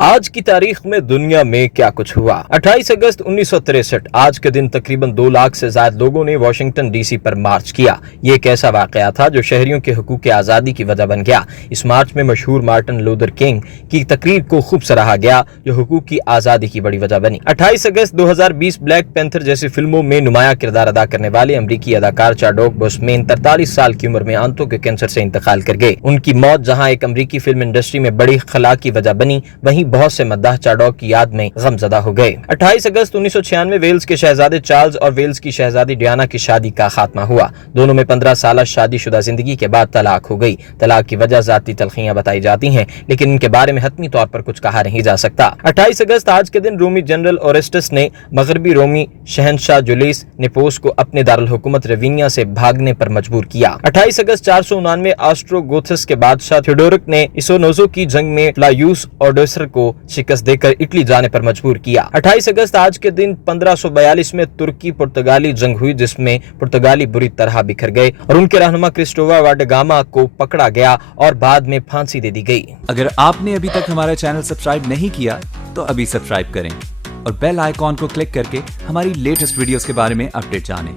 आज की तारीख में दुनिया में क्या कुछ हुआ। 28 अगस्त 1963 आज के दिन तकरीबन 2 लाख से ज्यादा लोगों ने वाशिंगटन डीसी पर मार्च किया। ये एक ऐसा वाकया था जो शहरियों के हकूक की आजादी की वजह बन गया। इस मार्च में मशहूर मार्टिन लूथर किंग की तकरीर को खूब सराहा गया जो हकूक की आजादी की बड़ी वजह बनी। 28 अगस्त 2020 ब्लैक पैंथर जैसी फिल्मों में नुमाया किरदार अदा करने वाले अमरीकी अदाकार चाडोक बोसमैन 43 साल की उम्र में आंतों के कैंसर से इंतकाल कर गए। उनकी मौत जहां एक अमरीकी फिल्म इंडस्ट्री में बड़ी खला की वजह बनी, वहीं बहुत से मद्दाह चाडोक की याद में गमजदा हो गए। 28 अगस्त 1996 वेल्स के शहजादे चार्ल्स और वेल्स की शहजादी डियाना की शादी का खात्मा हुआ। दोनों में 15 साल शादीशुदा जिंदगी के बाद तलाक हो गई। तलाक की वजह जाती तलखियां बताई जाती हैं, लेकिन इनके बारे में हतमी तौर पर कुछ कहा नहीं जा सकता। 28 अगस्त आज के दिन रोमी जनरल ओरेस्टस ने मगरबी रोमी शहनशाह जुलियस नेपोस को अपने दारुल हुकूमत रवीनिया से भागने पर मजबूर किया। 28 अगस्त 499 ऑस्ट्रोगोथस के बादशाह थियोडोरिक ने इसोनोजो की जंग में फ्लायूस ओडोसर को शिकस्त देकर इटली जाने पर मजबूर किया। 28 अगस्त आज के दिन 1542 में तुर्की पुर्तगाली जंग हुई, जिसमें पुर्तगाली बुरी तरह बिखर गए और उनके रहनुमा क्रिस्टोवा वाडेगामा को पकड़ा गया और बाद में फांसी दे दी गई। अगर आपने अभी तक हमारा चैनल सब्सक्राइब नहीं किया तो अभी सब्सक्राइब करें और बेल आइकॉन को क्लिक करके हमारी लेटेस्ट वीडियोस के बारे में अपडेट जानें।